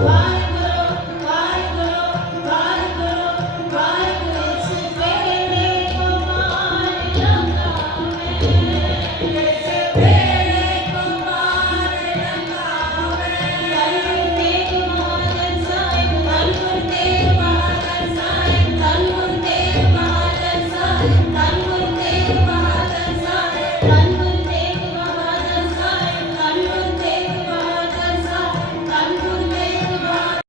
Why?